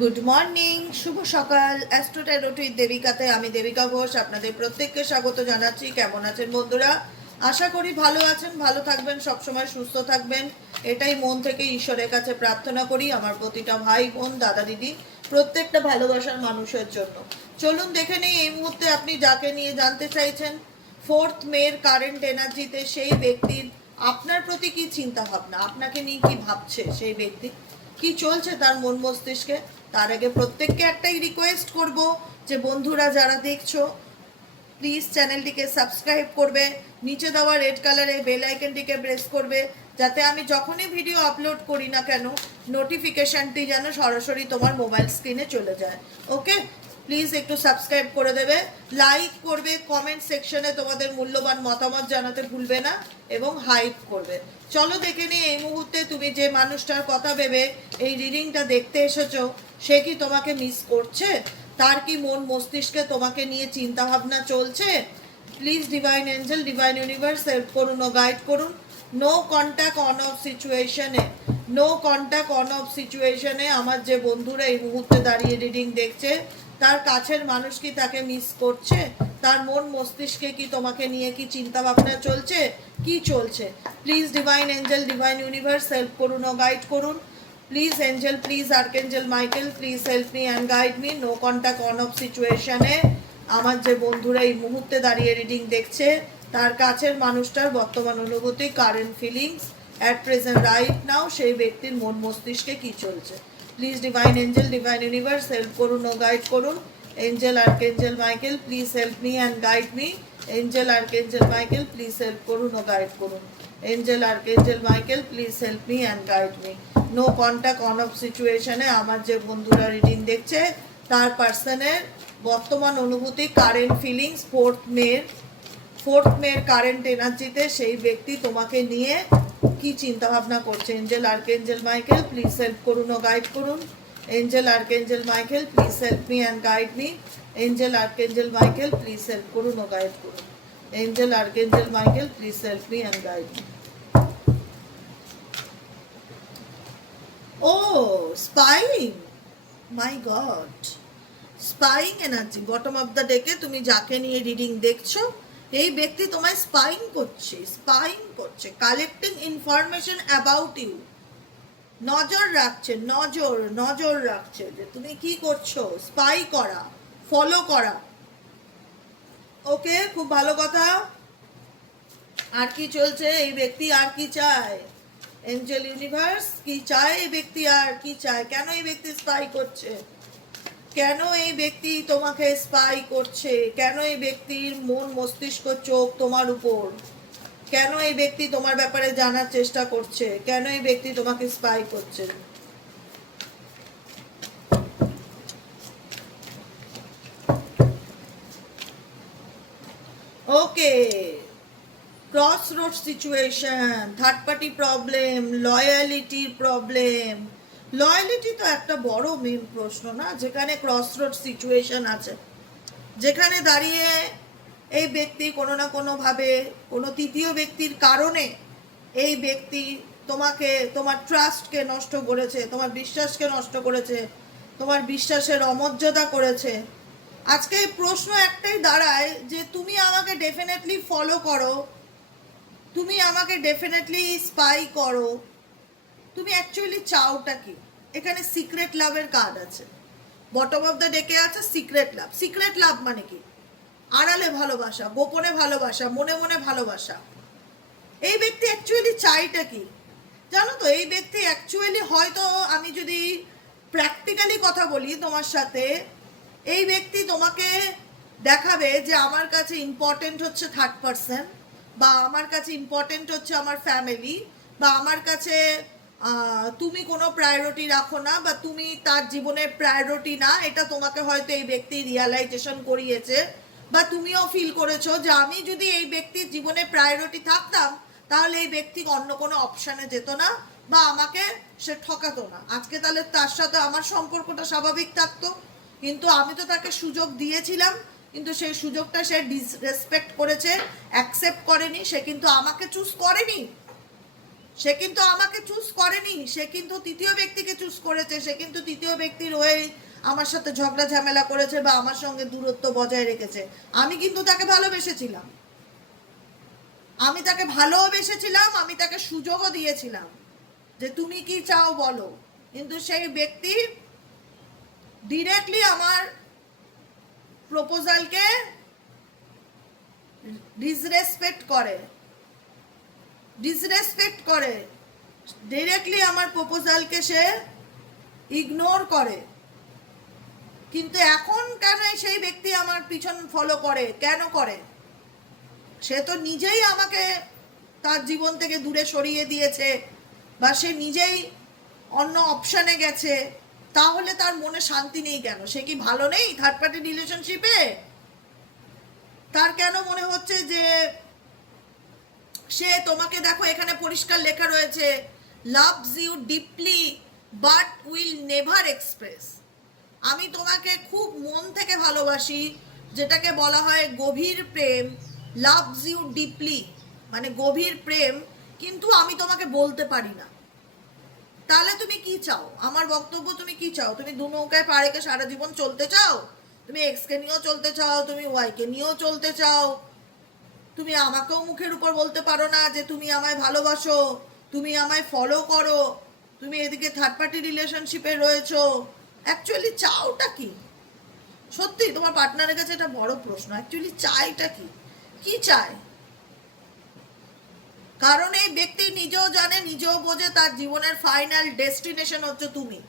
Good morning, শুভ সকাল। Astro taro with দেবিকাতে আমি দেবিকা ঘোষ আপনাদের প্রত্যেককে স্বাগত জানাচ্ছি। কেমন আছেন বন্ধুরা? আশা করি ভালো আছেন, ভালো থাকবেন, সবসময় সুস্থ থাকবেন, এটাই মন থেকে ঈশ্বরের কাছে প্রার্থনা করি আমার প্রতিটা ভাই বোন দাদা দিদি প্রত্যেকটা ভালোবাসার মানুষের জন্য। চলুন দেখে নেই এই মুহূর্তে আপনি যাকে নিয়ে জানতে চাইছেন। 4th মের কারেন্ট এনার্জিতে সেই ব্যক্তির আপনার প্রতি কি চিন্তা ভাবনা, আপনাকে নিয়ে কি ভাবছে সেই ব্যক্তি, কি চলছে তার মন মস্তিষ্কে। তার আগে প্রত্যেককে একটাই রিকোয়েস্ট করব যে বন্ধুরা যারা দেখছো প্লিজ চ্যানেলটিকে সাবস্ক্রাইব করবে, নিচে দেওয়া রেড কালারের বেল আইকনটিকে প্রেস করবে, যাতে আমি যখনই ভিডিও আপলোড করি না কেন নোটিফিকেশানটি যেন সরাসরি তোমার মোবাইল স্ক্রিনে চলে যায়। ওকে, প্লিজ একটু সাবস্ক্রাইব করে দেবে, লাইক করবে, কমেন্ট সেকশনে তোমাদের মূল্যবান মতামত জানাতে ভুলবে না এবং হাইপ করবে। চলো দেখে নিই এই মুহূর্তে তুমি যে মানুষটার কথা ভেবে এই রিডিংটা দেখতে এসেছো সে কি তোমাকে মিস করছে, তার কি মন মস্তিষ্কে তোমাকে নিয়ে চিন্তা ভাবনা চলছে। Please divine angel, divine universe help করুন ও গাইড করুন। নো কন্ট্যাক্ট অন অফ সিচুয়েশনে, নো কন্ট্যাক্ট অন অফ সিচুয়েশনে আমার যে বন্ধুরা এই মুহূর্তে দাঁড়িয়ে রিডিং দেখছে তার কাছের মানুষ কি তাকে মিস করছে, তার মন মস্তিষ্কে কি তোমাকে নিয়ে কি চিন্তা ভাবনা চলছে, কি চলছে। Please divine angel, divine universe help করুন ও গাইড করুন। Please angel, please archangel Michael, please help me and guide me. No contact on off সিচুয়েশনে আমার যে বন্ধুরা এই মুহূর্তে দাঁড়িয়ে রিডিং দেখছে তার কাছের মানুষটার বর্তমান অনুভূতি, current feelings at present right now সেই ব্যক্তির মন মস্তিষ্কে কি চলছে। Please divine angel, divine universe help করুন ও গাইড করুন। Angel archangel Michael, please help me and guide me. Angel archangel Michael, please help করুন ও গাইড করুন। Angel archangel Michael, please help me and guide me. No contact on off সিচুয়েশনে আমার যে বন্ধুরা রিডিং দেখছে তার পার্সনের বর্তমান অনুভূতি, কারেন্ট ফিলিংস, ফোর্থ মের কারেন্ট এনার্জিতে সেই ব্যক্তি তোমাকে নিয়ে কি চিন্তা ভাবনা করছে। Angel archangel Michael, please help করুন ও গাইড করুন। Angel archangel Michael, please help me and guide me. Angel archangel Michael, please help করুন ও গাইড করুন। Angel archangel Michael, please help me and guide me. Oh spying, my god, spying energy bottom of the ডেকে তুমি যাকে নিয়ে reading দেখছো এই ব্যক্তি তোমায় স্পাইং করছে, কালেক্টিং ইনফরমেশন অ্যাবাউট ইউ, নজর রাখছে, নজর রাখছে যে তুমি কি করছো, স্পাই করা, ফলো করা। ওকে, খুব ভালো কথা। আর কি চলছে, এই ব্যক্তি আর কি চায়, এঞ্জেল ইউনিভার্স কি চায় এই ব্যক্তি, আর কি চায়, কেন এই ব্যক্তি স্পাই করছে, কেন এই ব্যক্তি তোমাকে স্পাই করছে, কেন এই ব্যক্তির মন মস্তিষ্ক চোখ তোমার উপর, কেন এই ব্যক্তি তোমার ব্যাপারে জানার চেষ্টা করছে, কেন এই ব্যক্তি তোমাকে স্পাই করছে। Okay, cross road situation, third party problem, লয়ালিটির প্রবলেম। লয়ালিটি তো একটা বড় মেন প্রশ্ন না, যেখানে ক্রস রোড সিচুয়েশন আছে, যেখানে দাঁড়িয়ে এই ব্যক্তি কোনো না কোনোভাবে কোনো তৃতীয় ব্যক্তির কারণে এই ব্যক্তি তোমাকে, তোমার ট্রাস্টকে নষ্ট করেছে, তোমার বিশ্বাসকে নষ্ট করেছে, তোমার বিশ্বাসের অমর্যাদা করেছে। আজকে প্রশ্ন একটাই দাঁড়ায় যে তুমি আমাকে ডেফিনেটলি ফলো করো, তুমি আমাকে ডেফিনেটলি স্পাই করো, তুমি অ্যাকচুয়ালি চাওটা কি। এখানে সিক্রেট লাভের কার্ড আছে, বটম অফ দ্য ডেকে আছে সিক্রেট লাভ। সিক্রেট লাভ মানে কি? আড়ালে ভালোবাসা, গোপনে ভালোবাসা, মনে মনে ভালোবাসা। এই ব্যক্তি অ্যাকচুয়ালি চাইটা কি জানো তো? এই ব্যক্তি অ্যাকচুয়ালি, হয়তো আমি যদি প্র্যাকটিক্যালি কথা বলি তোমার সাথে, এই ব্যক্তি তোমাকে দেখাবে যে আমার কাছে ইম্পর্টেন্ট হচ্ছে থার্ড পারসন, বা আমার কাছে ইম্পর্টেন্ট হচ্ছে আমার ফ্যামিলি, বা আমার কাছে তুমি কোনো প্রায়োরিটি রাখো না, বা তুমি তার জীবনের প্রায়োরিটি না, এটা তোমাকে হয়তো এই ব্যক্তি রিয়ালাইজেশন করিয়েছে, বা তুমিও ফিল করেছো যে আমি যদি এই ব্যক্তির জীবনে প্রায়োরিটি থাকতাম তাহলে এই ব্যক্তি অন্য কোনো অপশানে যেত না, বা আমাকে সে ঠকাতো না, আজকে তাহলে তার সাথে আমার সম্পর্কটা স্বাভাবিক থাকতো। কিন্তু আমি তো তাকে সুযোগ দিয়েছিলাম, কিন্তু সেই সুযোগটা সে ডিসরেসপেক্ট করেছে, অ্যাকসেপ্ট করেনি, সে কিন্তু আমাকে চুজ করেনি। সে কিন্তু আমাকে চুজ করেনি, সে কিন্তু তৃতীয় ব্যক্তিকে চুজ করেছে, সে কিন্তু তৃতীয় ব্যক্তির হয়ে আমার সাথে ঝগড়া ঝামেলা করেছে বা আমার সঙ্গে দূরত্ব বজায় রেখেছে। আমি কিন্তু তাকে ভালোবেসেছিলাম, আমি তাকে ভালোবেসেছিলাম, আমি তাকে সুযোগও দিয়েছিলাম যে তুমি কি চাও বলো, কিন্তু সেই ব্যক্তি ডিরেক্টলি আমার প্রপোজালকে ডিসরেসপেক্ট করে, ডিরেক্টলি আমার প্রপোজালকে সে ইগনোর করে। কিন্তু এখন কেন সেই ব্যক্তি আমার পিছন ফলো করে, কেন করে? সে তো নিজেই আমাকে তার জীবন থেকে দূরে সরিয়ে দিয়েছে বা সে নিজেই অন্য অপশানে গেছে, তাহলে তার মনে শান্তি নেই কেন? সে কি ভালো নেই থার্ড পার্টি রিলেশনশিপে? তার কেন মনে হচ্ছে যে সে তোমাকে, দেখো এখানে পরিষ্কার লেখা রয়েছে, loves you deeply but will never express. আমি তোমাকে খুব মন থেকে ভালোবাসি, যেটাকে বলা হয় গভীর প্রেম। লাভস ইউ ডিপলি মানে গভীর প্রেম, কিন্তু আমি তোমাকে বলতে পারি না। তাহলে তুমি কি চাও? আমার বক্তব্য, তুমি কি চাও? তুমি দু নৌকায় পা রেখে সারা জীবন চলতে চাও? তুমি এক্সকে নিয়েও চলতে চাও, তুমি ওয়াইকে নিয়েও চলতে চাও? তুমি আমাকেও মুখের উপর বলতে পারো না যে তুমি আমায় ভালোবাসো, তুমি আমায় ফলো করো, তুমি এদিকে থার্ড পার্টি রিলেশনশিপে রয়েছো। অ্যাকচুয়ালি চাওটা কি? সত্যি তোমার পার্টনারের কাছে এটা বড় প্রশ্ন, অ্যাকচুয়ালি চাইটা কি? কি চায়? কারণ এই ব্যক্তি নিজেও জানে, নিজেও বোঝে তার জীবনের ফাইনাল ডেস্টিনেশন হচ্ছে তুমি।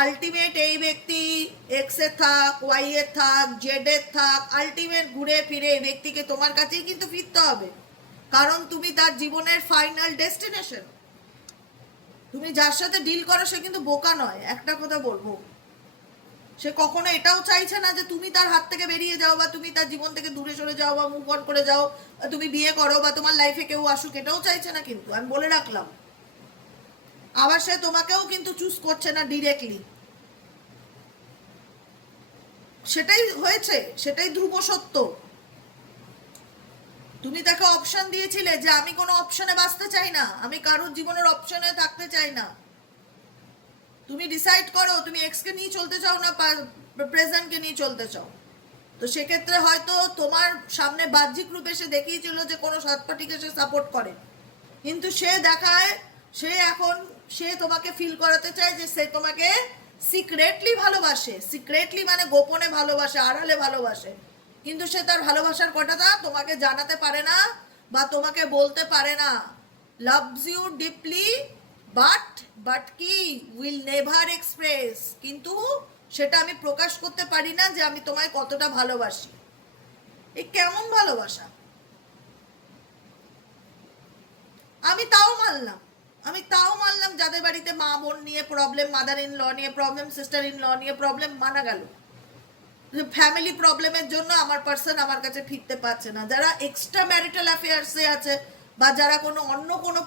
আলটিমেট এই ব্যক্তি এক্স এর থাক, ওয়াই এর থাক, জেড এর থাক, আলটিমেট ঘুরে ফিরে এই ব্যক্তিকে তোমার কাছেই কিন্তু ফিরতে হবে, কারণ তুমি তার জীবনের ফাইনাল ডেস্টিনেশন। তুমি যার সাথে ডিল করো সে কিন্তু বোকা নয়, একটা কথা বলবো, সে কখনো এটাও চাইছে না যে তুমি তার হাত থেকে বেরিয়ে যাও বা তুমি তার জীবন থেকে দূরে সরে যাও বা মুভ অন করে যাও বা তুমি বিয়ে করো বা তোমার লাইফে কেউ আসুক, এটাও চাইছে না। কিন্তু আমি বলে রাখলাম, আবার সে তোমাকেও কিন্তু চুজ করছে না ডিরেক্টলি। সেটাই হয়েছে, সেটাই ধ্রুব সত্য। তুমি তাকে অপশন দিয়েছিলে যে আমি কোনো অপশনে বাঁচতে চাই না, আমি কারোর জীবনের অপশনে থাকতে চাই না। তুমি ডিসাইড করো তুমি এক্সকে নিয়ে চলতে চাও না প্রেজেন্টকে নিয়ে চলতে চাও। তো সেক্ষেত্রে হয়তো তোমার সামনে বাহ্যিক রূপে সে দেখিয়েছিল যে কোনো সাত পার্টিকে সে সাপোর্ট করে, কিন্তু সে দেখায়, সে এখন সে তোমাকে ফিল করাতে চায় যে সে তোমাকে সিক্রেটলি ভালোবাসে। সিক্রেটলি মানে গোপনে ভালোবাসে, আড়ালে ভালোবাসে, কিন্তু সে তার ভালোবাসার কথাটা তোমাকে জানাতে পারে না বা তোমাকে বলতে পারে না। লাভস ইউ ডিপলি বাট কি উইল নেভার এক্সপ্রেস, কিন্তু সেটা আমি প্রকাশ করতে পারি না যে আমি তোমায় কতটা ভালোবাসি। এ কেমন ভালোবাসা? আমি তাও মানলাম যাদের বাড়িতে মা বোন নিয়ে প্রবলেম, মাদার ইন ল নিয়ে প্রবলেম, সিস্টার ইন ল নিয়ে প্রবলেম, মানা গেল। ফ্যামিলি প্রবলেমের জন্য আমার পার্সন আমার কাছে ফিরতে পারছে না। যারা এক্সট্রা ম্যারিটাল অ্যাফেয়ার্সে আছে বা যারা অন্য কোনো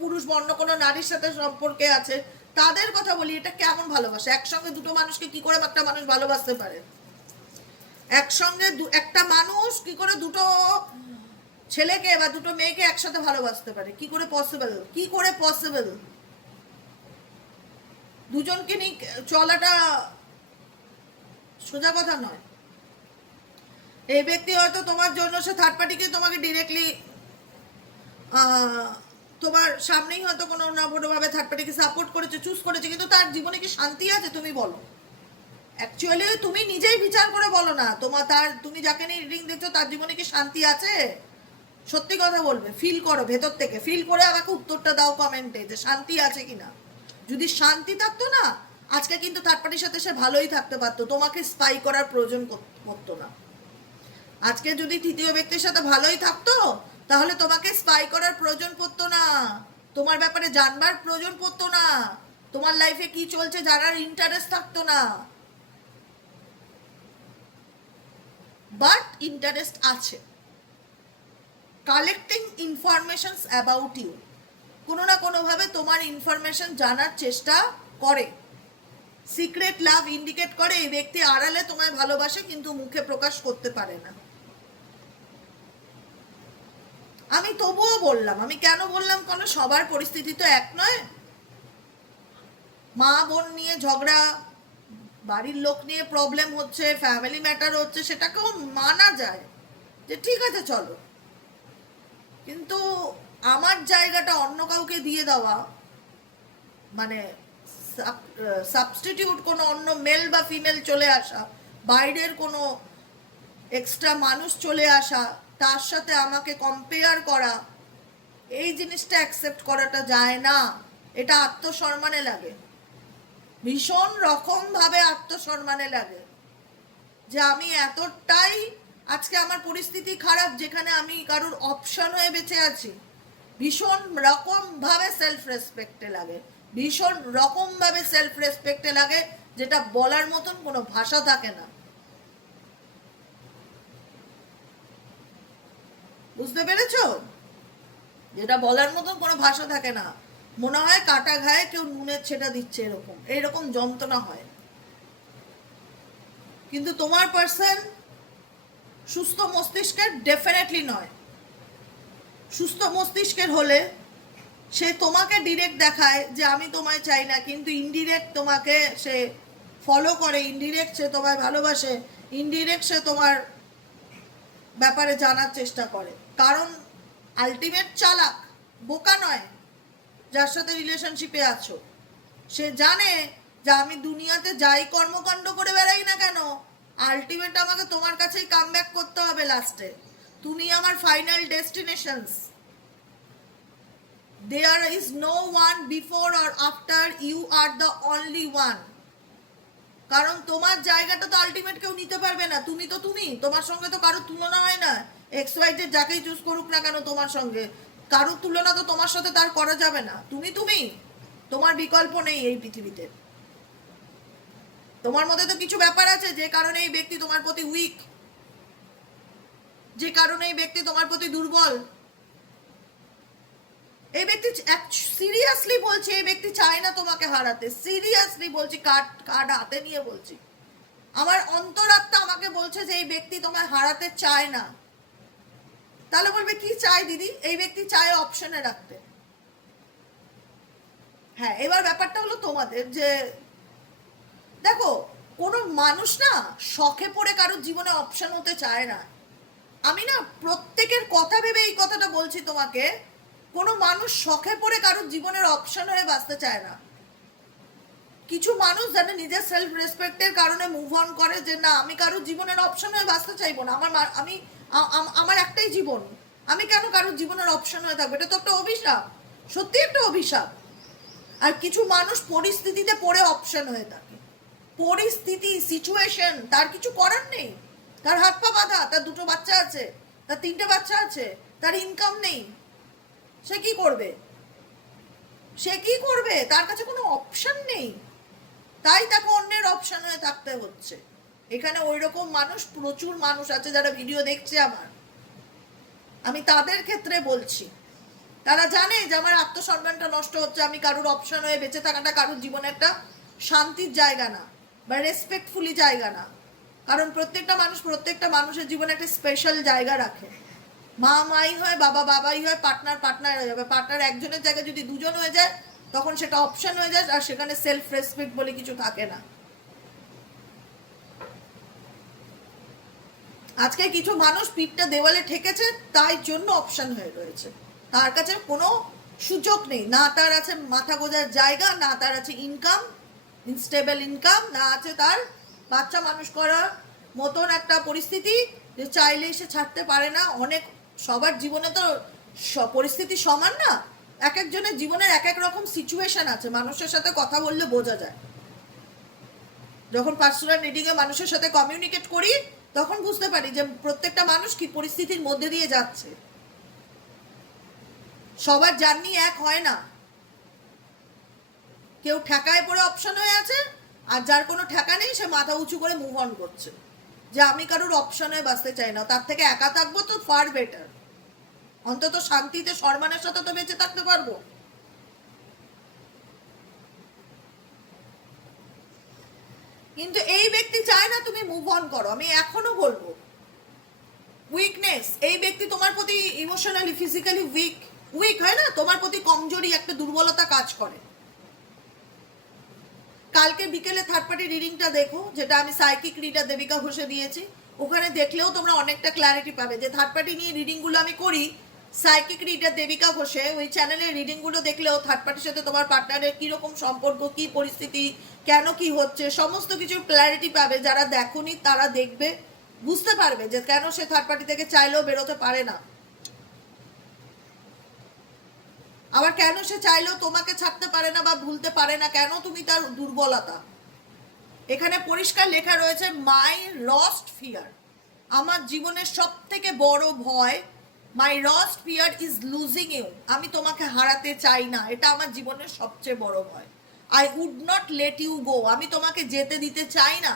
পুরুষ বা অন্য কোনো নারীর সাথে সম্পর্কে আছে, তাদের কথা বলি, এটা কেমন ভালোবাসা? একসঙ্গে দুটো মানুষকে কি করে একটা মানুষ ভালোবাসতে পারে? একসঙ্গে একটা মানুষ কি করে দুটো ছেলেকে বা দুটো মেয়েকে একসাথে ভালোবাসতে পারে? কি করে পসিবল? কি করে পসিবল? দুজনকে নিয়ে চলাটা সোজা কথা নয়। এই ব্যক্তি হয়তো তোমার জন্য সে থার্ড পার্টিকে তোমাকে ডিরেক্টলি তোমার সামনেই হয়তো কোনো না কোনোভাবে থার্ড পার্টিকে সাপোর্ট করেছে, চুজ করেছে, কিন্তু তার জীবনে কি শান্তি আছে? তুমি বলো। অ্যাকচুয়ালি তুমি নিজেই বিচার করে বলো না, তুমি যাকে নিয়ে রিডিং দেখছো তার জীবনে কি শান্তি আছে? সত্যি কথা বলবে, ফিল করো ভেতর থেকে, ফিল করে আমাকে উত্তরটা দাও কমেন্টে যে শান্তি আছে কিনা। যদি শান্তি থাকতো না, আজকে কিন্তু থার্ড পার্টির সাথে সে ভালোই থাকতে পারতো, তোমাকে স্পাই করার প্রয়োজন করতো না। আজকে যদি তৃতীয় ব্যক্তির সাথে ভালোই থাকতো, তাহলে তোমাকে স্পাই করার প্রয়োজন পড়তো না, তোমার ব্যাপারে জানবার প্রয়োজন পড়তো না, তোমার লাইফে কি চলছে জানার ইন্টারেস্ট থাকতো না। বাট ইন্টারেস্ট আছে, কালেক্টিং ইনফরমেশনস অ্যাবাউট ইউ, কোনো না কোনোভাবে তোমার ইনফরমেশন জানার চেষ্টা করে। সিক্রেট লাভ ইন্ডিকেট করে এই ব্যক্তি আড়ালে তোমায় ভালোবাসে কিন্তু মুখে প্রকাশ করতে পারে না। আমি তবুও বললাম, আমি কেন বললাম, কারণ সবার পরিস্থিতি তো এক নয়। মা বোন নিয়ে ঝগড়া, বাড়ির লোক নিয়ে প্রবলেম হচ্ছে, ফ্যামিলি ম্যাটার হচ্ছে, সেটাকেও মানা যায় যে ঠিক আছে চলো, কিন্তু আমার জায়গাটা অন্য কাউকে দিয়ে দেওয়া, মানে সাবস্টিটিউট কোনো অন্য মেল বা ফিমেল চলে আসা, বাইরের কোনো এক্সট্রা মানুষ চলে আসা, তার সাথে আমাকে কম্পেয়ার করা, এই জিনিসটা অ্যাকসেপ্ট করাটা যায় না। এটা আত্মসম্মানে লাগে, ভীষণ রকমভাবে আত্মসম্মানে লাগে যে আমি এতটাই আজকে আমার পরিস্থিতি খারাপ যেখানে আমি কারোর অপশন হয়ে বেঁচে আছি। ভীষণ রকমভাবে সেলফ রেসপেক্টে লাগে, ভীষণ রকমভাবে সেলফ রেসপেক্টে লাগে, যেটা বলার মতন কোনো ভাষা থাকে না। বুঝতে পেরেছো? যেটা বলার মতন কোনো ভাষা থাকে না, মনে হয় কাটা ঘায়ে কেউ নুনের ছেটা দিচ্ছে, এইরকম যন্ত্রণা হয়। কিন্তু তোমার পার্সন সুস্থ মস্তিষ্কের ডেফিনেটলি নয়। সুস্থ মস্তিষ্কের হলে সে তোমাকে ডিরেক্ট দেখায় যে আমি তোমায় চাই না, কিন্তু ইনডিরেক্ট তোমাকে সে ফলো করে, ইনডিরেক্ট সে তোমায় ভালোবাসে, ইনডিরেক্ট সে তোমার ব্যাপারে জানার চেষ্টা করে। কারণ আলটিমেট চালাক, বোকা নয় যার সাথে রিলেশনশিপে আছো। সে জানে যে আমি দুনিয়াতে যাই কর্মকাণ্ড করে বেড়াই না কেন, আলটিমেট আমাকে তোমার কাছেই কাম ব্যাক করতে হবে লাস্টে। তুমি আমার final destinations. There is no one before or after, you are the only one. কারণ তোমার জায়গাটা তো আলটিমেট কেউ নিতে পারবে না। তুমি তো তুমি, তোমার সঙ্গে তো কারোর তুলনা হয় না। এক্স ওয়াই জেড যাকেই চুজ করুক না কেন, তোমার সঙ্গে কারোর তুলনা তো তোমার সাথে তার করা যাবে না। তুমি তুমি, তোমার বিকল্প নেই এই পৃথিবীতে। তোমার মধ্যে তো কিছু ব্যাপার আছে যে কারণে এই ব্যক্তি তোমার প্রতি উইক, যে কারণে এই ব্যক্তি তোমার প্রতি দুর্বল। এই ব্যক্তি সিরিয়াসলি বলছি, এই ব্যক্তি চায় না তোমাকে হারাতে। সিরিয়াসলি বলছি, কার্ড হাতে নিয়ে বলছি। আমার অন্তরাত্মা আমাকে বলছে যে এই ব্যক্তি তোমায় হারাতে চায় না। তাহলে বলবে কি চায় দিদি? এই ব্যক্তি চায় অপশনে রাখতে। হ্যাঁ, এবার ব্যাপারটা হলো তোমাদের যে দেখো, কোনো মানুষ না শখে পড়ে কারোর জীবনে অপশন হতে চায় না। আমি না প্রত্যেকের কথা ভেবে এই কথাটা বলছি তোমাকে, কোনো মানুষ শখে পড়ে কারোর জীবনের অপশন হয়ে বাঁচতে চায় না। কিছু মানুষ জানে নিজের সেলফ রেসপেক্টের কারণে মুভ অন করে যে না, আমি কারোর জীবনের অপশন হয়ে বাঁচতে চাইবো না। আমার একটাই জীবন, আমি কেন কারোর জীবনের অপশন হয়ে থাকবো? এটা তো একটা অভিশাপ, সত্যি একটা অভিশাপ। আর কিছু মানুষ পরিস্থিতিতে পড়ে অপশন হয়ে থাকে। পরিস্থিতি, সিচুয়েশন, তার কিছু করার নেই। তার হাত পা বাঁধা, তার দুটো বাচ্চা আছে, তার তিনটে বাচ্চা আছে, তার ইনকাম নেই, সে কি করবে? সে কি করবে? তার কাছে কোনো অপশন নেই, তাই তাকে অন্যের অপশন হয়ে থাকতে হচ্ছে। এখানে ওই রকম মানুষ, প্রচুর মানুষ আছে যারা ভিডিও দেখছে আমার, আমি তাদের ক্ষেত্রে বলছি। তারা জানে যে আমার আত্মসম্মানটা নষ্ট হচ্ছে, আমি কারোর অপশন হয়ে বেঁচে থাকাটা কারোর জীবনে একটা শান্তির জায়গা না বা রেসপেক্টফুলি জায়গা না। কারণ প্রত্যেকটা মানুষের জীবনে একটা স্পেশাল জায়গা রাখে। মা মাই হয়, বাবা বাবাই হয়, পার্টনার পার্টনার হয়ে যাবে। পার্টনার একজনের জায়গায় যদি দুজন হয়ে যায় তখন সেটা অপশন হয়ে যায়, আর সেখানে সেলফ রেসপেক্ট বলে কিছু থাকে না। আজকে কিছু মানুষ পিঠটা দেওয়ালে ঠেকেছে, তাই জন্য অপশন হয়ে রয়েছে। তার কাছে কোনো সুযোগ নেই, না তার আছে মাথা গোজার জায়গা, না তার আছে ইনকাম, ইনস্টেবল ইনকাম, না আছে তার বাচ্চা মানুষ করার মতন একটা পরিস্থিতি যে চাইলেই সে ছাড়তে পারে না। অনেক, সবার জীবনে তো পরিস্থিতি সমান না। এক একজনের জীবনের এক এক রকম সিচুয়েশন আছে, মানুষের সাথে কথা বললে বোঝা যায়। যখন পার্সোনাল রিডিংয়ে মানুষের সাথে কমিউনিকেট করি তখন বুঝতে পারি যে প্রত্যেকটা মানুষ কি পরিস্থিতির মধ্যে দিয়ে যাচ্ছে। সবার জার্নি এক হয় না। কেউ ঠেকায় পড়ে অপশন হয়ে আছে, আর যার কোনো ঠেকা নেই সে মাথা উঁচু করে মুভ অন করছে যে আমি কারোর অপশন হয়ে বাঁচতে চাই না। তার থেকে একা থাকবো তো ফার বেটার, অন্তত শান্তিতে সম্মানের সাথে তো বেঁচে থাকতে পারবো। কিন্তু এই ব্যক্তি চায় না তুমি মুভ অন করো। আমি এখনো বলবো, উইকনেস, এই ব্যক্তি তোমার প্রতি ইমোশনালি ফিজিক্যালি উইক হয় না, তোমার প্রতি কমজোরি একটা দুর্বলতা কাজ করে। কালকে বিকেলে থার্ড পার্টি রিডিংটা দেখো, যেটা আমি সাইকিক রিডার দেবিকা ঘোষে দিয়েছি, ওখানে দেখলেও তোমরা অনেকটা ক্ল্যারিটি পাবে। যে থার্ড পার্টি নিয়ে রিডিংগুলো আমি করি সাইকিক রিডার দেবিকা ঘোষে, ওই চ্যানেলের রিডিংগুলো দেখলেও থার্ড পার্টির সাথে তোমার পার্টনারের কীরকম সম্পর্ক, কী পরিস্থিতি, কেন কি হচ্ছে, সমস্ত কিছুর ক্ল্যারিটি পাবে। যারা দেখোনি তারা দেখবে, বুঝতে পারবে যে কেন সে থার্ড পার্টি থেকে চাইলেও বেরোতে পারে না, আবার কেন সে চাইলেও তোমাকে ছাড়তে পারে না বা ভুলতে পারে না, কেন তুমি তার দুর্বলতা। এখানে পরিষ্কার লেখা রয়েছে মাই লস্ট ফিয়ার, আমার জীবনের সব থেকে বড় ভয়, my lost fear is losing you, আমি তোমাকে হারাতে চাই না, এটা আমার জীবনের সবচেয়ে বড় ভয়। I would not let you go, আমি তোমাকে যেতে দিতে চাই না।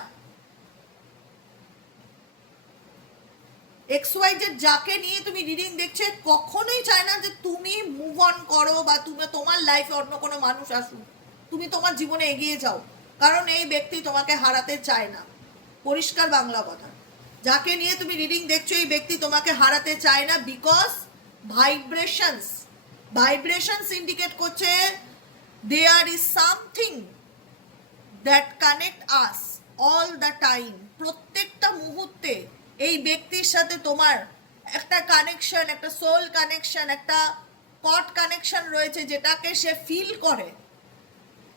XYZ যাকে নিয়ে তুমি রিডিং দেখছে কখনোই চায় না যে তুমি মুভ অন করো বা তুমি তোমার লাইফে অন্য কোনো মানুষ আসুক, তুমি তোমার জীবনে এগিয়ে যাও, কারণ এই ব্যক্তি তোমাকে হারাতে চায় না। পরিষ্কার বাংলা কথা, যাকে নিয়ে তুমি রিডিং দেখছো এই ব্যক্তি তোমাকে হারাতে চায় না, বিকজ ভাইব্রেশনস ইন্ডিকেট করছে there is something that connect us all the time, প্রত্যেকটা মুহূর্তে এই ব্যক্তির সাথে তোমার একটা কানেকশন, একটা সোল কানেকশন, একটা কট কানেকশন রয়েছে, যেটাকে সে ফিল করে।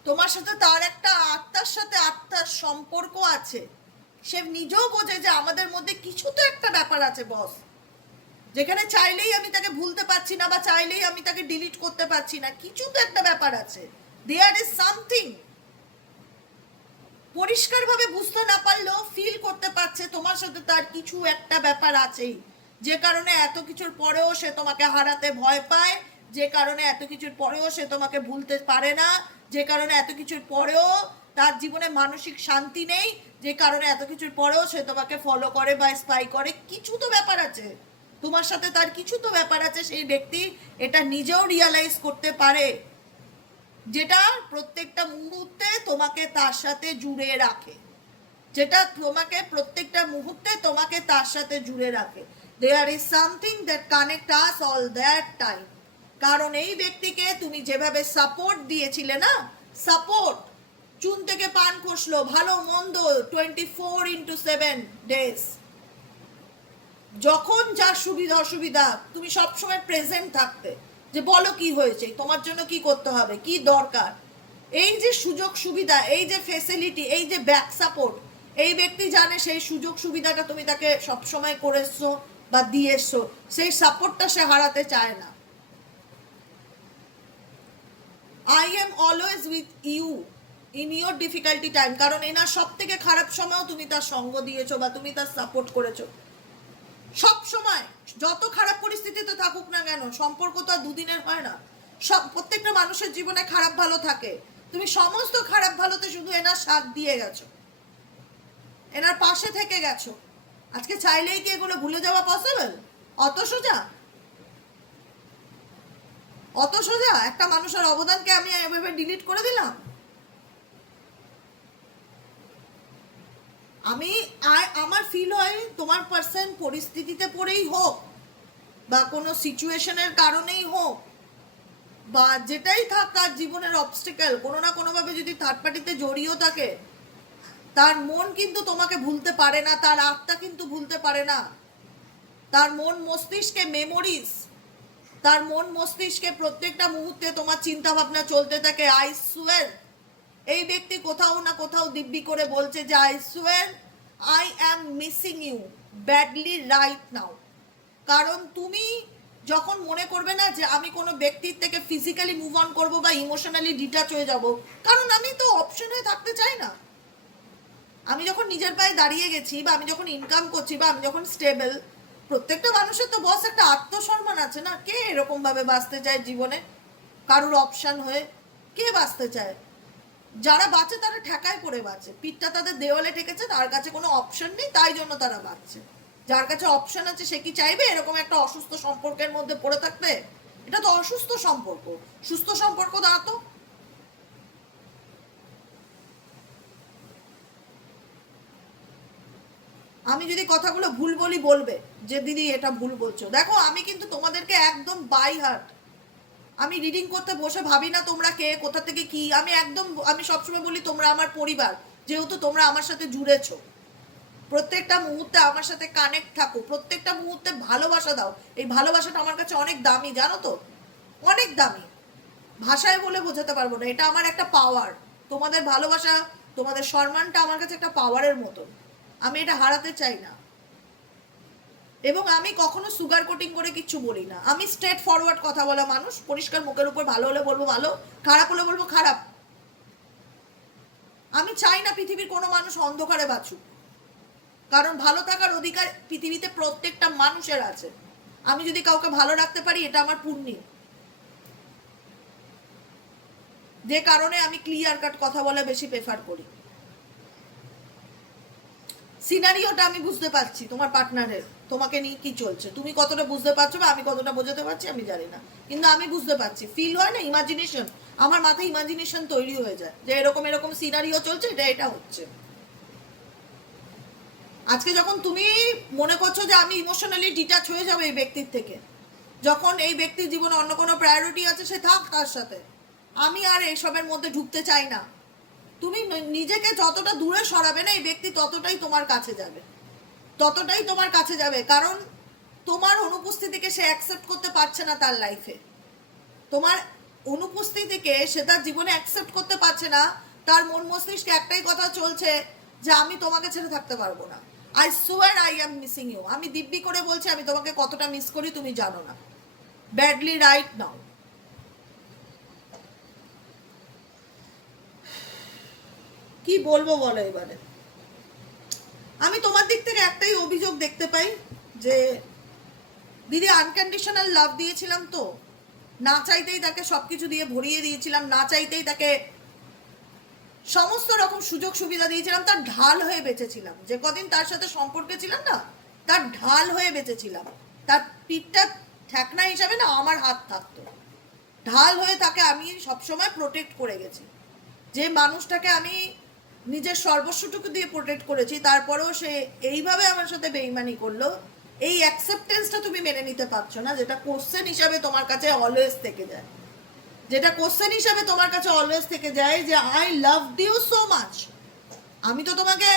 তোমার সাথে তার একটা আত্মার সাথে আত্মার সম্পর্ক আছে, সে নিজেও বোঝে যে আমাদের মধ্যে কিছু তো একটা ব্যাপার আছে বস, যেখানে চাইলেই আমি তাকে ভুলতে পারছি না বা চাইলেই আমি তাকে ডিলিট করতে পারছি না, কিছু তো একটা ব্যাপার আছে, দেয়ার ইজ সামথিং। পরিষ্কারভাবে বুঝতে না পারলেও ফিল করতে পারছে তোমার সাথে তার কিছু একটা ব্যাপার আছেই, যে কারণে এত কিছুর পরেও সে তোমাকে হারাতে ভয় পায়, যে কারণে এত কিছুর পরেও সে তোমাকে ভুলতে পারে না, যে কারণে এত কিছুর পরেও তার জীবনে মানসিক শান্তি নেই, যে কারণে এত কিছুর পরেও সে তোমাকে ফলো করে বা স্পাই করে। কিছু তো ব্যাপার আছে তোমার সাথে, তার কিছু তো ব্যাপার আছে, সেই ব্যক্তি এটা নিজেও রিয়ালাইজ করতে পারে, যেটা প্রত্যেকটা মুহূর্তে তোমাকে তার সাথে জুড়ে রাখে, যেটা তোমাকে প্রত্যেকটা মুহূর্তে তোমাকে তার সাথে জুড়ে রাখে। There is something that connect us all that time, কারণ এই ব্যক্তিকে তুমি যেভাবে সাপোর্ট দিয়েছিলে না, সাপোর্ট চুন থেকে পান খসলো, ভালো মন্দ 24/7 ডেজ, যখন যা সুবিধা অসুবিধা তুমি সবসময় প্রেজেন্ট থাকতে, যে বলো কি হয়েছে, তোমার জন্য কি করতে হবে, কি দরকার, এই যে সুযোগ সুবিধা, এই যে ফেসিলিটি, এই যে ব্যাক সাপোর্ট, এই ব্যক্তি জানে সেই সুযোগ সুবিধাটা তুমি তাকে সবসময় করেছো বা দিয়েছো, সেই সাপোর্টটা সে হারাতে চায় না। I am always with you in your difficulty time, কারণ এনার সব থেকে খারাপ সময়ও তুমি তার সঙ্গ দিয়েছো বা তুমি তার সাপোর্ট করেছো সব সময়। যত খারাপ পরিস্থিতিতে থাকুক না কেন, সম্পর্ক তো আর দুদিনের হয় না, সব প্রত্যেকটা মানুষের জীবনে খারাপ ভালো থাকে, তুমি সমস্ত খারাপ ভালোতে শুধু এনার সাথ দিয়ে গেছো, এনার পাশে থেকে গেছো। আজকে চাইলেই কি এগুলো ভুলে যাওয়া পসিবল? অত সোজা? অত সোজা একটা মানুষের অবদানকে আমি এভাবে ডিলিট করে দিলাম? আমি আমার ফিল হয় তোমার পার্সন পরিস্থিতিতে পড়েই হোক বা কোনো সিচুয়েশনের কারণেই হোক বা যেটাই থাক, তার জীবনের অবস্টিকেল কোনো না কোনোভাবে যদি থার্ড পার্টিতে জড়িয়েও থাকে, তার মন কিন্তু তোমাকে ভুলতে পারে না, তার আত্মা কিন্তু ভুলতে পারে না, তার মন মস্তিষ্কে মেমোরিজ, তার মন মস্তিষ্কে প্রত্যেকটা মুহূর্তে তোমার চিন্তা ভাবনা চলতে থাকে। আই সোয়ার এই ব্যক্তি কোথাও না কোথাও দিব্যি করে বলছে যে I swear I am missing you badly right now, কারণ তুমি যখন মনে করবে না যে আমি কোনো ব্যক্তির থেকে ফিজিক্যালি মুভ অন করবো বা ইমোশনালি ডিটাচ হয়ে যাব, কারণ আমি তো অপশন হয়ে থাকতে চাই না, আমি যখন নিজের পায়ে দাঁড়িয়ে গেছি বা আমি যখন ইনকাম করছি বা আমি যখন স্টেবল, প্রত্যেকটা মানুষের তো বস একটা আত্মসম্মান আছে না, কে এরকম ভাবে বাঁচতে চায় জীবনে কারুর অপশন হয়ে? কে বাঁচতে চায়? যারা বাঁচে তারা ঠেকায় পড়ে বাঁচে, পিঠটা তাদের দেওয়ালে ঠেকেছে, তার কাছে কোনো অপশন নেই, তাই জন্য তারা বাঁচছে। যার কাছে অপশন আছে সে কি চাইবে এরকম একটা অসুস্থ সম্পর্কের মধ্যে পড়ে থাকতে? এটা তো অসুস্থ সম্পর্ক, সুস্থ সম্পর্ক না তো। আমি যদি কথাগুলো ভুল বলি বলবে যে দিদি এটা ভুল বলছো। দেখো আমি কিন্তু তোমাদেরকে একদম বাই হার্ট, আমি রিডিং করতে বসে ভাবি না তোমরা কে কোথা থেকে কি, আমি সবসময় বলি তোমরা আমার পরিবার, যেহেতু তোমরা আমার সাথে জুড়েছো, প্রত্যেকটা মুহূর্তে আমার সাথে কানেক্ট থাকো, প্রত্যেকটা মুহূর্তে ভালোবাসা দাও। এই ভালোবাসাটা আমার কাছে অনেক দামি, জানো তো, অনেক দামি, ভাষায় বলে বোঝাতে পারবো না। এটা আমার একটা পাওয়ার, তোমাদের ভালোবাসা, তোমাদের সম্মানটা আমার কাছে একটা পাওয়ারের মতন, আমি এটা হারাতে চাই না। এবং আমি কখনো সুগার কোটিং করে কিচ্ছু বলি না, আমি স্ট্রেট ফরওয়ার্ড কথা বলা মানুষ, পরিষ্কার মুখের উপর, ভালো হলে বলবো ভালো, খারাপ হলে বলবো খারাপ। আমি চাই না পৃথিবীর কোনো মানুষ অন্ধকারে বাঁচুক, কারণ ভালো থাকার অধিকার পৃথিবীতে প্রত্যেকটা মানুষের আছে। আমি যদি কাউকে ভালো রাখতে পারি এটা আমার পুণ্য, যে কারণে আমি ক্লিয়ার কাট কথা বলে বেশি প্রেফার করি। সিনারিওটা আমি বুঝতে পারছি তোমার পার্টনারের, তোমাকে নিয়ে কি চলছে, তুমি কতটা বুঝতে পারছো বা আমি কতটা বোঝাতে পারছি আমি জানি না, কিন্তু আমি বুঝতে পারছি, ফিল হয় না, ইমাজিনেশন, আমার মাথায় ইমাজিনেশন তৈরি হয়ে যায় যে এরকম এরকম সিনারিও চলছে, এটা এটা হচ্ছে। আজকে যখন তুমি মনে করছো যে আমি ইমোশনালি ডিটাচ হয়ে যাবো এই ব্যক্তির থেকে, যখন এই ব্যক্তির জীবনে অন্য কোনো প্রায়োরিটি আছে সে থাক তার সাথে, আমি আর এইসবের মধ্যে ঢুকতে চাই না। তুমি নিজেকে যতটা দূরে সরাবে না এই ব্যক্তি ততটাই তোমার কাছে যাবে, ততটাই তোমার কাছে যাবে, কারণ তোমার অনুপস্থিতিকে সে অ্যাকসেপ্ট করতে পারছে না তার লাইফে, তোমার অনুপস্থিতিকে সে তার জীবনে অ্যাকসেপ্ট করতে পারছে না। তার মন মস্তিষ্কে একটাই কথা চলছে যে আমি তোমাকে ছেড়ে থাকতে পারবো না, I swear I am missing you. আমি দিব্যি করে বলছি আমি তোমাকে কতটা মিস করি তুমি জানো না, ব্যাডলি রাইট নাও। কি বলবো বলো এবারে, আমি তোমার দিক থেকে একটাই অভিযোগ দেখতে পাই যে দিদি আনকন্ডিশনাল লাভ দিয়েছিলাম, তো না চাইতেই তাকে সবকিছু দিয়ে ভরিয়ে দিয়েছিলাম, না চাইতেই তাকে সমস্ত রকম সুযোগ সুবিধা দিয়েছিলাম, তার ঢাল হয়ে বেঁচেছিলাম, যে কদিন তার সাথে সম্পর্কে ছিলাম না তার ঢাল হয়ে বেঁচেছিলাম, তার পিঠটা ঠেকনা হিসাবে না আমার হাত থাকতো, ঢাল হয়ে তাকে আমি সবসময় প্রোটেক্ট করে গেছি। যে মানুষটাকে আমি নিজের সর্বস্বটুকু দিয়ে প্রোটেক্ট করেছি, তারপরেও সে এইভাবে আমার সাথে বেইমানি করলো, এই অ্যাকসেপ্টেন্সটা তুমি মেনে নিতে পারছো না, যেটা কোশ্চেন হিসাবে তোমার কাছে অলওয়েজ থেকে যায়, যেটা কোশ্চেন হিসাবে তোমার কাছে অলওয়েজ থেকে যায় যে I love you so much, আমি তো তোমাকে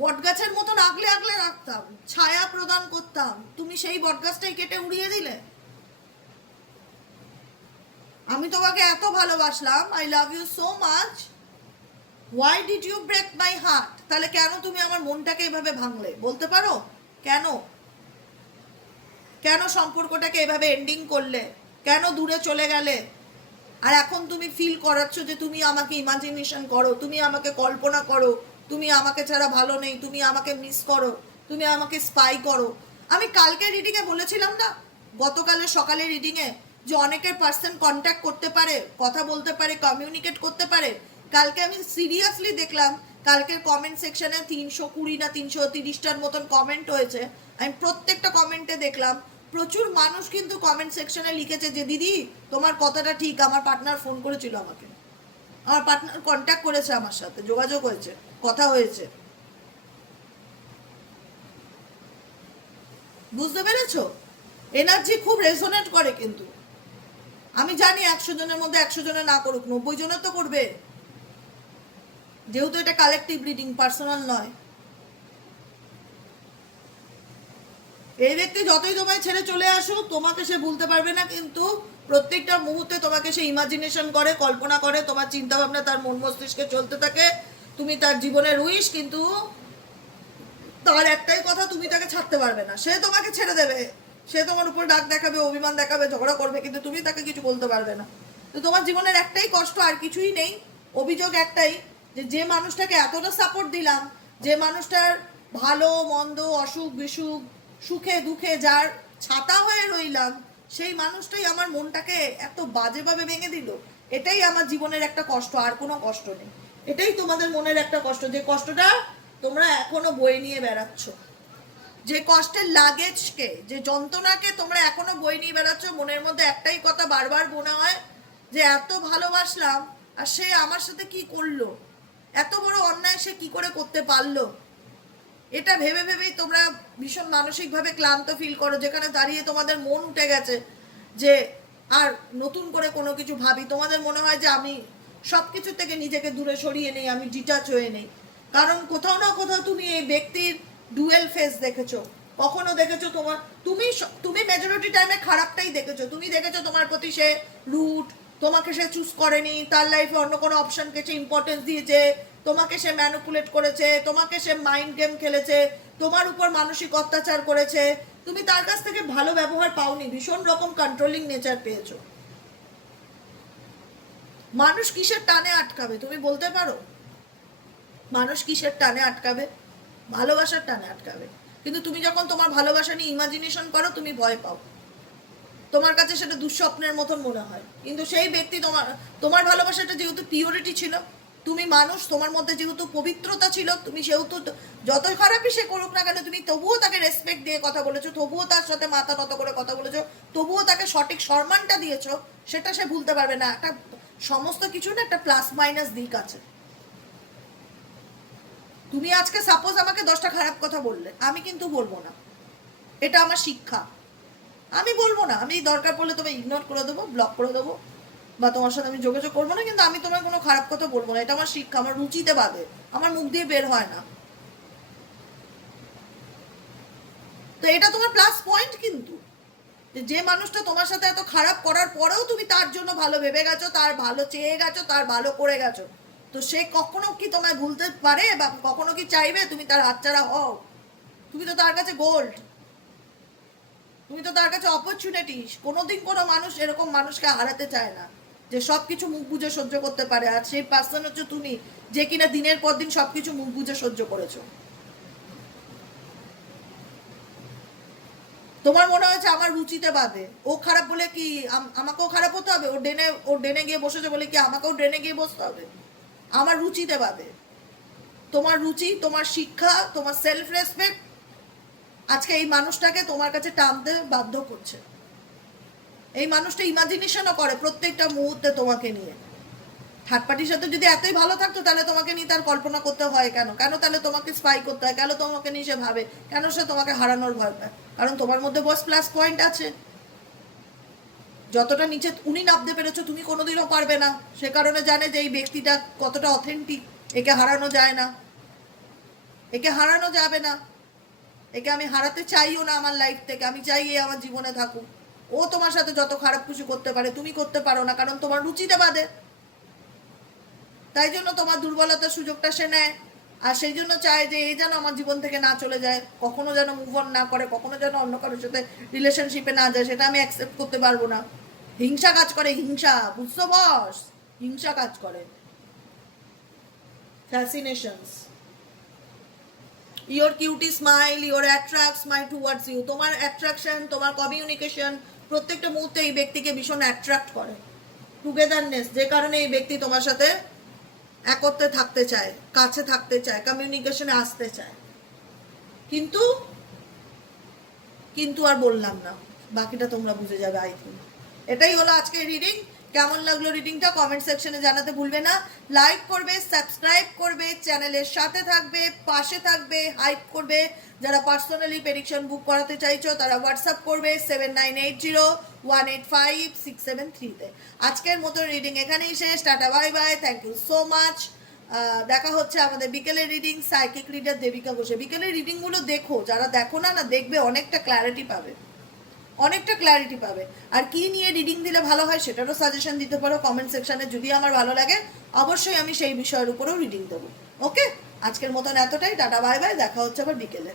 বটগাছের মতন আগলে আগলে রাখতাম, ছায়া প্রদান করতাম, তুমি সেই বটগাছটাই কেটে উড়িয়ে দিলে। আমি তোমাকে এত ভালোবাসলাম, I love you so much, why did you break my heart, তাহলে কেন তুমি আমার মনটাকে এভাবে ভাঙলে, বলতে পারো কেন, কেন সম্পর্কটাকে এভাবে এন্ডিং করলে, কেন দূরে চলে গেলে। আর এখন তুমি ফিল করাচ্ছ যে তুমি আমাকে ইমাজিনেশন করো, তুমি আমাকে কল্পনা করো, তুমি আমাকে ছাড়া ভালো নেই, তুমি আমাকে মিস করো, তুমি আমাকে স্পাই করো। আমি কালকে রিডিংয়ে বলেছিলাম না, গতকালের সকালে রিডিংয়ে, যে অনেকের পার্সন কন্ট্যাক্ট করতে পারে, কথা বলতে পারে, কমিউনিকেট করতে পারে। কালকে আমি সিরিয়াসলি দেখলাম কালকের কমেন্ট সেকশনে 320 না 330টার মতন কমেন্ট হয়েছে, আমি প্রত্যেকটা কমেন্টে দেখলাম প্রচুর মানুষ কিন্তু কমেন্ট সেকশনে লিখেছে যে দিদি তোমার কথাটা ঠিক, আমার পার্টনার ফোন করেছিল আমাকে, আমার পার্টনার কন্ট্যাক্ট করেছে, আমার সাথে যোগাযোগ হয়েছে, কথা হয়েছে, বুঝতে পেরেছো? এনার্জি খুব রেজোনেট করে, কিন্তু আমি জানি 100 জনের মধ্যে 100 জনে না করুক, 90 জনের তো করবে, যেহেতু এটা কালেকটিভ রিডিং, পার্সোনাল নয়। এই ব্যক্তি যতই তোমায় ছেড়ে চলে আসুক তোমাকে সে ভুলতে পারবে না, কিন্তু প্রত্যেকটা মুহূর্তে তোমাকে সে ইমাজিনেশন করে, কল্পনা করে, তোমার চিন্তা ভাবনা তার মন মস্তিষ্কে চলতে থাকে, তুমি তার জীবনের উইশ, কিন্তু তার একটাই কথা, তুমি তাকে ছাড়তে পারবে না, সে তোমাকে ছেড়ে দেবে, সে তোমার উপর ডাক দেখাবে, অভিমান দেখাবে, ঝগড়া করবে, কিন্তু তুমি তাকে কিছু বলতে পারবে না। তো তোমার জীবনের একটাই কষ্ট, আর কিছুই নেই, অভিযোগ একটাই, যে যে মানুষটাকে এতটা সাপোর্ট দিলাম, যে মানুষটার ভালো মন্দ অসুখ বিসুখ সুখে দুঃখে যার ছাতা হয়ে রইলাম, সেই মানুষটাই আমার মনটাকে এত বাজেভাবে ভেঙে দিল। এটাই আমার জীবনের একটা কষ্ট, আর কোনো কষ্ট নেই। এটাই তোমাদের মনের একটা কষ্ট, যে কষ্টটা তোমরা এখনো বয়ে নিয়ে বেড়াচ্ছ, যে কষ্টের লাগেজকে, যে যন্ত্রণাকে তোমরা এখনো বয়ে নিয়ে বেড়াচ্ছ। মনের মধ্যে একটাই কথা বারবার মনে হয় যে এত ভালোবাসলাম আর সে আমার সাথে কি করলো, এত বড় অন্যায় সে কি করে করতে পারলো, এটা ভেবে ভেবেই তোমরা ভীষণ মানসিকভাবে ক্লান্ত ফিল করো, যেখানে দাঁড়িয়ে তোমাদের মন উঠে গেছে যে আর নতুন করে কোনো কিছু ভাবি। তোমাদের মনে হয় যে আমি সব কিছু থেকে নিজেকে দূরে সরিয়ে নেই, আমি ডিটাচ হয়ে নেই। কারণ কোথাও না কোথাও তুমি এই ব্যক্তির ডুয়েল ফেস দেখেছো। কখনো দেখেছো তুমি মেজরিটি টাইমে খারাপটাই দেখেছো। তুমি দেখেছো তোমার প্রতি সে রুট, তোমাকে সে চুজ করেনি, তার লাইফে অন্য কোনো অপশনকে সে ইম্পর্টেন্স দিয়েছে, তোমাকে সে ম্যানিপুলেট করেছে, তোমাকে সে মাইন্ড গেম খেলেছে, তোমার উপর মানসিক অত্যাচার করেছে। তুমি তার কাছ থেকে ভালো ব্যবহার পাওনি, ভীষণ রকম কন্ট্রোলিং নেচার পেয়েছো। মানুষ কিসের টানে আটকাবে তুমি বলতে পারো? মানুষ কিসের টানে আটকাবে? ভালোবাসার টানে আটকাবে। কিন্তু তুমি যখন তোমার ভালোবাসা নিয়ে ইমাজিনেশন করো, তুমি ভয় পাও, তোমার কাছে সেটা দুঃস্বপ্নের মতন মনে হয়। কিন্তু সেই ব্যক্তি তোমার ভালোবাসাটা যেহেতু পিওরিটি ছিল, তুমি মানুষ, তোমার মধ্যে যেহেতু পবিত্রতা ছিল, তুমি সেহেতু যত খারাপই সে করুক না কেন, তুমি তবুও তাকে রেসপেক্ট দিয়ে কথা বলেছো, তবুও তার সাথে মাথা নত করে কথা বলেছো, তবুও তাকে সঠিক সম্মানটা দিয়েছো, সেটা সে ভুলতে পারবে না। একটা সমস্ত কিছু না একটা প্লাস মাইনাস দিক আছে। তুমি আজকে সাপোজ আমাকে 10টা খারাপ কথা বললে, আমি কিন্তু বলবো না, এটা আমার শিক্ষা। আমি বলবো না, আমি দরকার পড়লে তোমায় ইগনোর করে দেবো, ব্লক করে দেবো, বা তোমার সাথে আমি যোগাযোগ করবো না, কিন্তু আমি তোমার কোনো খারাপ কথা বলবো না। এটা আমার শিক্ষা, আমার রুচিতে বাদে, আমার মুখ দিয়ে বের হয় না। তো এটা তোমার প্লাস পয়েন্ট। কিন্তু যে মানুষটা তোমার সাথে এত খারাপ করার পরেও তুমি তার জন্য ভালো ভেবে গেছো, তার ভালো চেয়ে গেছো, তার ভালো করে গেছো, তো সে কখনো কি তোমায় ভুলতে পারে বা কখনো কি চাইবে তুমি তার হাতছাড়া হও? তুমি তো তার কাছে গোল্ড, তুমি তো তার কাছে অপরচুনিটি। কোনোদিন কোনো মানুষ এরকম মানুষকে হারাতে চায় না যে সবকিছু মুখ বুঝে সহ্য করতে পারে। আর সেই পার্সন হচ্ছে তুমি, যে কিনা দিনের পর দিন সবকিছু মুখ বুঝে সহ্য করেছো। তোমার মনে হয়েছে আমার রুচিতে বাদে, ও খারাপ বলে কি আমাকেও খারাপ হতে হবে? ও ড্রেনে গিয়ে বসেছে বলে কি আমাকেও ড্রেনে গিয়ে বসতে হবে? আমার রুচিতে বাদে। তোমার রুচি, তোমার শিক্ষা, তোমার সেলফ রেসপেক্ট আজকে এই মানুষটাকে তোমার কাছে টানতে বাধ্য করছে। এই মানুষটা ইমাজিনেশনও করে প্রত্যেকটা মুহূর্তে তোমাকে নিয়ে। থার্ড পার্টির সাথে যদি এতই ভালো থাকতো, তাহলে তোমাকে নিয়ে তার কল্পনা করতে হয় কেন? তাহলে তোমাকে স্পাই করতে হয় কেন? তোমাকে নিয়ে সে ভাবে কেন? সে তোমাকে হারানোর ভয় পায়, কারণ তোমার মধ্যে বস প্লাস পয়েন্ট আছে। যতটা নিচে উনি নামতে পেরেছো, তুমি কোনোদিনও পারবে না। সে কারণে জানে যে এই ব্যক্তিটা কতটা অথেন্টিক, একে হারানো যায় না, একে হারানো যাবে না, একে আমি হারাতে চাইও না আমার লাইফ থেকে। আমি চাই এ আমার জীবনে থাকুক। ও তোমার সাথে যত খারাপ কিছু করতে পারে, তুমি করতে পারো না, কারণ তোমার রুচিতে বাদে। তাই জন্য তোমার দুর্বলতার সুযোগটা সে নেয়, আর সেই জন্য চায় যে এই যেন আমার জীবন থেকে না চলে যায়, কখনো যেন মুভ অন না করে, কখনো যেন অন্য কারোর সাথে রিলেশনশিপে না যায়। সেটা আমি অ্যাকসেপ্ট করতে পারবো না। হিংসা কাজ করে, হিংসা, বুঝছো বস? হিংসা কাজ করে। Fascinations, your cutie smile, your attracts my towards you. তোমার অ্যাট্রাকশন, তোমার কমিউনিকেশন প্রত্যেকটা মুহূর্তে এই ব্যক্তিকে ভীষণ অ্যাট্রাক্ট করে। টুগেদারনেস, যে কারণে এই ব্যক্তি তোমার সাথে একত্রে থাকতে চায়, কাছে থাকতে চায়, কমিউনিকেশনে আসতে চায়। কিন্তু কিন্তু আর বললাম না, বাকিটা তোমরা বুঝে যাবে আই থিঙ্ক। এটাই হলো আজকের রিডিং। কেমন লাগলো রিডিংটা কমেন্ট সেকশনে জানাতে ভুলবে না। লাইক করবে, সাবস্ক্রাইব করবে, চ্যানেলের সাথে থাকবে, পাশে থাকবে, হাইপ করবে। যারা পার্সোনালি প্রেডিকশন বুক করাতে চাইছো তারা হোয়াটসঅ্যাপ করবে 7980185673-তে। আজকের মতো রিডিং এখানেই শেষ। Tata, bye bye, thank you so much. দেখা হচ্ছে আমাদের বিকেলের রিডিং। সাইকিক রিডার দেবিকা ঘোষে। বিকেলের রিডিংগুলো দেখো, যারা দেখো না, দেখবে, অনেকটা ক্ল্যারিটি পাবে, অনেকটা ক্ল্যারিটি পাবে। আর কি নিয়ে রিডিং দিলে ভালো হয় সেটারও সাজেশন দিতে পারো কমেন্ট সেকশনে। যদি আমার ভালো লাগে অবশ্যই আমি সেই বিষয়ের উপরেও রিডিং দেবো। ওকে, আজকের মতন এতটাই। টাটা, বাই বাই, দেখা হচ্ছে আবার বিকেলে।